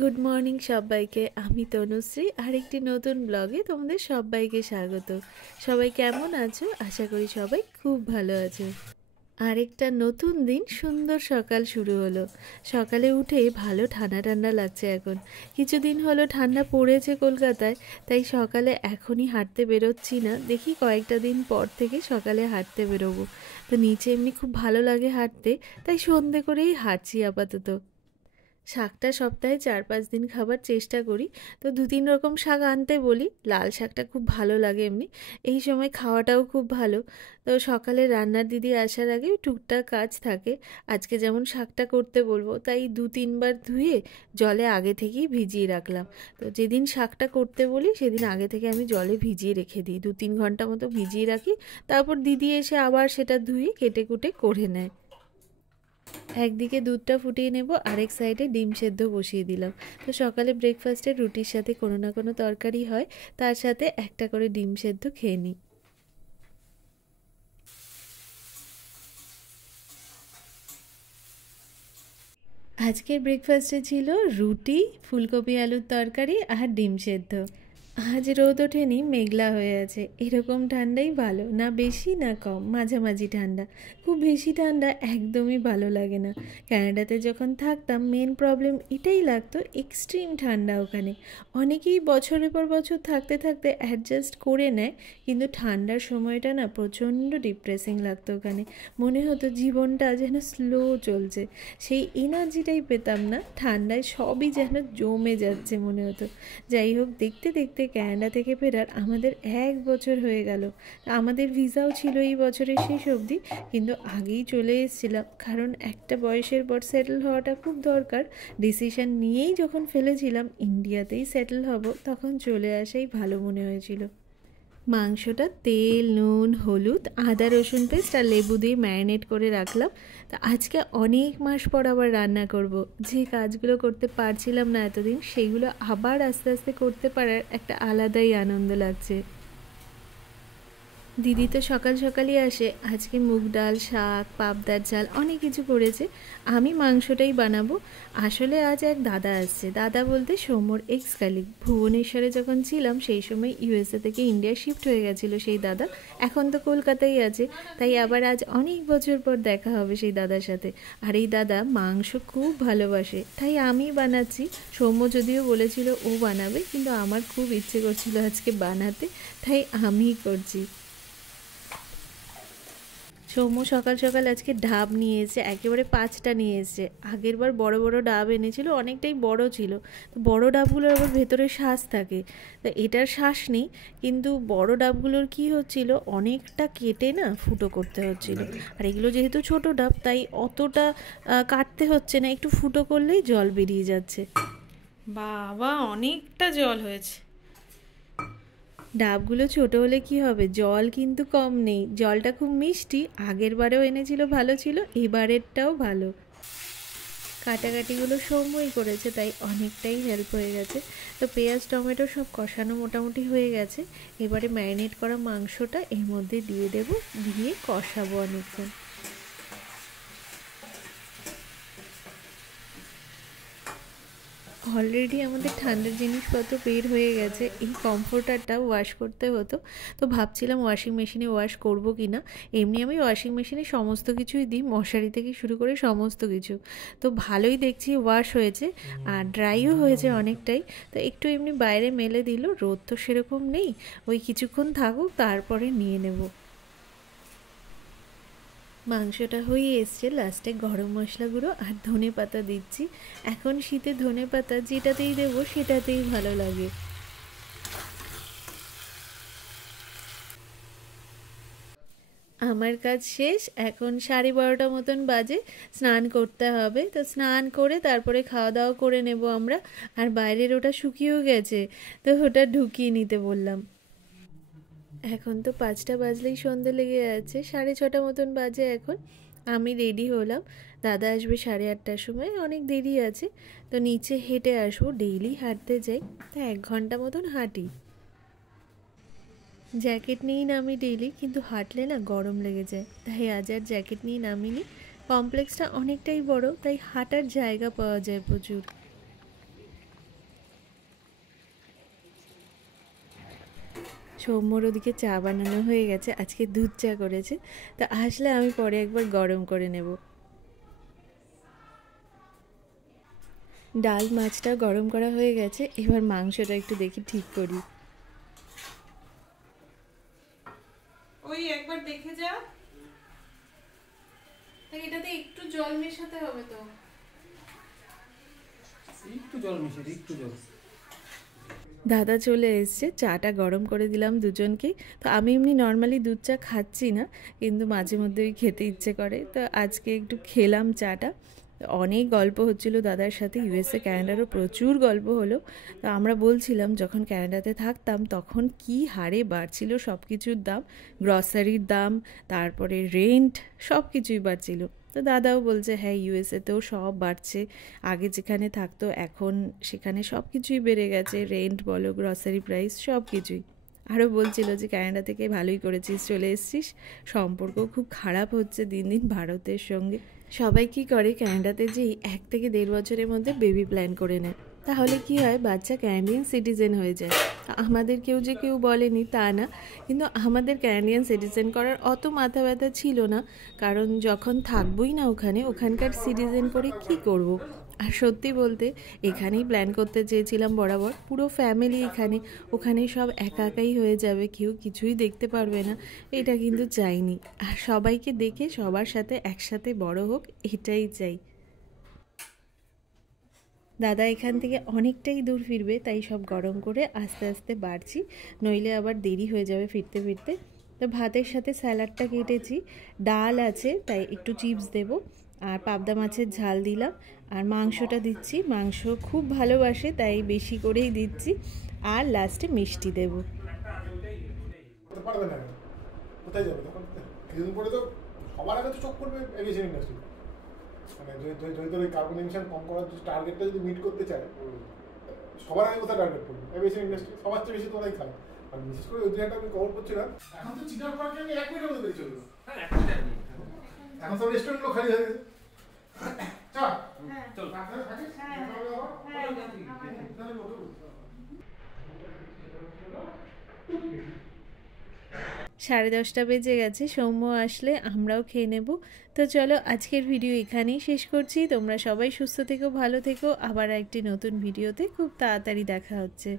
Good morning সবাইকে। আমি তনুশ্রী, আরেকটি নতুন ব্লগে তোমাদের সবাইকে স্বাগত। সবাই কেমন আছো? আশা করি সবাই খুব ভালো আছো। আরেকটা নতুন দিন, সুন্দর সকাল শুরু হলো। সকালে উঠে ভালো ঠান্ডা ঠান্ডা লাগছে এখন। কিছুদিন হলো ঠান্ডা পড়েছে কলকাতায়, তাই সকালে এখনই হাঁটতে বেরোচ্ছি না। দেখি কয়েকটা দিন পর থেকে সকালে হাঁটতে বেরোবো। তো নিচে এমনি খুব ভালো লাগে হাঁটতে, তাই সন্ধে করেই হাঁটছি আপাতত। শাকটা সপ্তাহে 4-5 দিন খাবার চেষ্টা করি। তো 2-3 রকম শাক আনতে বলি। লাল শাকটা খুব ভালো লাগে এমনি, এই সময় খাওয়াটাও খুব ভালো। তো সকালে রান্নার দিদি আসার আগে টুকটাক কাজ থাকে। আজকে যেমন শাকটা করতে বলবো, তাই 2-3 বার ধুয়ে জলে আগে থেকেই ভিজিয়ে রাখলাম। তো যেদিন শাকটা করতে বলি সেদিন আগে থেকে আমি জলে ভিজিয়ে রেখে দিই, 2-3 ঘন্টা মতো ভিজিয়ে রাখি। তারপর দিদি এসে আবার সেটা ধুয়ে কেটে কুটে করে নেয়। একদিকে দুধটা ফুটিয়ে নেব, আরেক সাইডে ডিম সেদ্ধ বসিয়ে দিলাম। তো সকালে ব্রেকফাস্টে রুটির সাথে কোনো না কোনো তরকারি হয়, তার সাথে একটা করে ডিম সেদ্ধ খেয়ে নিই। আজকের ব্রেকফাস্টে ছিল রুটি, ফুলকপি আলুর তরকারি আর ডিম সেদ্ধ। আজ রোদ ওঠেনি, মেঘলা হয়ে আছে। এরকম ঠান্ডাই ভালো, না বেশি না কম, মাঝামাঝি ঠান্ডা। খুব বেশি ঠান্ডা একদমই ভালো লাগে না। কানাডাতে যখন থাকতাম মেন প্রবলেম এটাই লাগতো, এক্সট্রিম ঠান্ডা ওখানে। অনেকেই বছরের পর বছর থাকতে থাকতে অ্যাডজাস্ট করে নেয়, কিন্তু ঠান্ডার সময়টা না প্রচণ্ড ডিপ্রেসিং লাগতো ওখানে। মনে হতো জীবনটা যেন স্লো চলছে, সেই এনার্জিটাই পেতাম না। ঠান্ডায় সবই যেন জমে যাচ্ছে মনে হতো। যাই হোক, দেখতে দেখতে ক্যানাডা থেকে ফেরার আমাদের 1 বছর হয়ে গেল। আমাদের ভিসাও ছিল এই বছরের শেষ অবধি, কিন্তু আগেই চলে এসেছিলাম, কারণ একটা বয়সের পর সেটেল হওয়াটা খুব দরকার। ডিসিশন নিয়েই যখন ফেলেছিলাম ইন্ডিয়াতেই সেটেল হব, তখন চলে আসাই ভালো মনে হয়েছিল। মাংসটা তেল, নুন, হলুদ, আদা রসুন পেস্ট আর লেবু দিয়ে ম্যারিনেট করে রাখলাম। তা আজকে অনেক মাস পর আবার রান্না করব। যে কাজগুলো করতে পারছিলাম না এতদিন, সেগুলো আবার আস্তে আস্তে করতে পারার একটা আলাদাই আনন্দ লাগছে। দিদি তো সকাল সকালই আসে। আজকে মুগ ডাল, শাক, পাবদার ঝাল অনেক কিছু করেছে। আমি মাংসটাই বানাবো। আসলে আজ এক দাদা আসছে। দাদা বলতে সৌম্যর এক্স কালিগ। ভুবনেশ্বরে যখন ছিলাম সেই সময় ইউএসএ থেকে ইন্ডিয়া শিফট হয়ে গেছিলো সেই দাদা। এখন তো কলকাতায় আছে, তাই আবার আজ অনেক বছর পর দেখা হবে সেই দাদার সাথে। আর এই দাদা মাংস খুব ভালোবাসে, তাই আমি বানাচ্ছি। সৌম্য যদিও বলেছিল ও বানাবে, কিন্তু আমার খুব ইচ্ছে করছিল আজকে বানাতে, তাই আমিই করছি। সৌম্য সকাল সকাল আজকে ডাব নিয়ে এসেছে, একেবারে 5টা নিয়ে এসেছে। আগের বার বড় বড় ডাব এনেছিল, অনেকটাই বড় ছিল। তো বড় ডাবগুলোর আবার ভেতরে শ্বাস থাকে, তো এটার শ্বাস নেই। কিন্তু বড় ডাবগুলোর কি হচ্ছিল, অনেকটা কেটে না ফুটো করতে হচ্ছিল। আর এগুলো যেহেতু ছোট ডাব, তাই অতটা কাটতে হচ্ছে না, একটু ফুটো করলেই জল বেরিয়ে যাচ্ছে। বাবা, অনেকটা জল হয়েছে। ডাবগুলো ছোট হলে কি হবে, জল কিন্তু কম নেই, জলটা খুব মিষ্টি। আগের বারেও এনেছিল, ভালো ছিল, এবারেরটাও ভালো। কাটাকাটিগুলো সৌম্যই করেছে, তাই অনেকটাই হেল্প হয়ে গেছে। তো পেঁয়াজ টমেটো সব কষানো মোটামুটি হয়ে গেছে। এবারে ম্যারিনেট করা মাংসটা এর মধ্যে দিয়ে দেবো, দিয়ে কষাবো অনেকক্ষণ। অলরেডি আমাদের ঠান্ডার জিনিসপত্র বের হয়ে গেছে। এই কমফোর্টারটা ওয়াশ করতে হতো, তো ভাবছিলাম ওয়াশিং মেশিনে ওয়াশ করবো কি না। এমনি আমি ওয়াশিং মেশিনে সমস্ত কিছুই দিই, মশারি থেকে শুরু করে সমস্ত কিছু। তো ভালোই দেখছি ওয়াশ হয়েছে, আর ড্রাইও হয়েছে অনেকটাই। তো একটু এমনি বাইরে মেলে দিল, রোদ তো সেরকম নেই। ওই কিছুক্ষণ থাকুক, তারপরে নিয়ে নেব। মাংসটা হয়ে এসছে, লাস্টে গরম মশলা গুঁড়ো আর ধনে পাতা দিচ্ছি। এখন শীতে ধনে পাতা যেটাতেই দেবো সেটাতেই ভালো লাগে। আমার কাজ শেষ, এখন 12:30 মতন বাজে। স্নান করতে হবে, তো স্নান করে তারপরে খাওয়া দাওয়া করে নেব আমরা। আর বাইরের ওটা শুকিয়েও গেছে, তো ওটা ঢুকিয়ে নিতে বললাম। এখন তো 5টা বাজলেই সন্ধে লেগে যাচ্ছে, 6:30 মতন বাজে এখন। আমি রেডি হলাম। দাদা আসবে 8:30টার সময়, অনেক দেরি আছে। তো নিচে হেঁটে আসবো, ডেইলি হাঁটতে যাই, তো 1 ঘন্টা মতন হাঁটি। জ্যাকেট নিয়েই নামি ডেইলি, কিন্তু হাঁটলে না গরম লেগে যায়, তাই আজ আর জ্যাকেট নিয়ে নামিনি। কমপ্লেক্সটা অনেকটাই বড়, তাই হাঁটার জায়গা পাওয়া যায় প্রচুর। সৌম্যর ওদিকে চা বানানো হয়ে গেছে, আজকে দুধ চা করেছে, তা আসলে আমি পরে একবার গরম করে নেব। ডাল মাছটা গরম করা হয়ে গেছে, এবার মাংসটা একটু দেখি ঠিক করি। ওই একবার দেখে যা, এটাতে একটু জল মেশাতে হবে তো। একটু জল মিশিয়ে একটু জল। দাদা চলে এসছে, চাটা গরম করে দিলাম দুজনকেই। তো আমি এমনি নর্মালি দুধ চা খাচ্ছি না, কিন্তু মাঝে মধ্যে ওই খেতে ইচ্ছে করে, তো আজকে একটু খেলাম চাটা। অনেক গল্প হচ্ছিল দাদার সাথে, ইউএসএ ক্যানাডারও প্রচুর গল্প হলো। তো আমরা বলছিলাম যখন ক্যানাডাতে থাকতাম তখন কি হারে বাড়ছিল সব কিছুর দাম, গ্রসারির দাম, তারপরে রেন্ট, সব কিছুই বাড়ছিল। তো দাদাও বলছে হ্যাঁ ইউএসএতেও সব বাড়ছে, আগে যেখানে থাকতো এখন সেখানে সব কিছুই বেড়ে গেছে, রেন্ট বলো, গ্রসারি প্রাইস, সব কিছুই। আরও বলছিল যে ক্যানাডা থেকে ভালোই করেছিস চলে এসছিস, সম্পর্ক খুব খারাপ হচ্ছে দিন দিন ভারতের সঙ্গে। সবাই কি করে ক্যানাডাতে যেই 1 থেকে 1.5 বছরের মধ্যে বেবি প্ল্যান করে নেয়, তাহলে কি হয় বাচ্চা ক্যানাডিয়ান সিটিজেন হয়ে যায়। আমাদের কেউ বলেনি তা না, কিন্তু আমাদের ক্যানাডিয়ান সিটিজেন করার অত মাথা ব্যথা ছিল না, কারণ যখন থাকবোই না ওখানে, ওখানকার সিটিজেন করে কি করব। আর সত্যি বলতে এখানেই প্ল্যান করতে চেয়েছিলাম বরাবর, পুরো ফ্যামিলি এখানে, ওখানে সব একা একাই হয়ে যাবে, কেউ কিছুই দেখতে পারবে না, এটা কিন্তু চাইনি। আর সবাইকে দেখে সবার সাথে একসাথে বড় হোক, এটাই চাই। দাদা এখান থেকে অনেকটাই দূর ফিরবে, তাই সব গরম করে আস্তে আস্তে বাড়ছি, নইলে আবার দেরি হয়ে যাবে ফিরতে ফিরতে। তো ভাতের সাথে স্যালাডটা কেটেছি, ডাল আছে তাই একটু চিপস দেব, আর পাবদা মাছের ঝাল দিলাম, আর মাংসটা দিচ্ছি, মাংস খুব ভালোবাসে তাই বেশি করেই দিচ্ছি, আর লাস্টে মিষ্টি দেব। কোথায় যাবে তখন? কিছুদিন পরে তো সবার আগে তো চোখ পড়বে এভিয়েশন ইন্ডাস্ট্রি। মানে যদি তোর ওই কার্বন এমিশন কম করার টার্গেটটা যদি মিট করতে চায়, সবার আগে কোথায় টার্গেট করবে? Aviation industry. সবার চেয়ে বেশি তোরাই খায়। আর বিশেষ করে ওই জায়গাটা আমি কভার করছিলাম, এখন তো চিটার পার্কে আমি 1 মিনিটের মধ্যে বেরিয়ে চলে যাবো। এখন সব রেস্টুরেন্টগুলো খালি হয়ে গেছে। চল চল থাকিস। সাড়ে 10টা বেজে গেছে, সৌম্য আসলে আমরাও খেয়ে নেব। তো চলো আজকের ভিডিও এখানেই শেষ করছি, তোমরা সবাই সুস্থ থেকো, ভালো থেকো, আবার একটি নতুন ভিডিওতে খুব তাড়াতাড়ি দেখা হচ্ছে।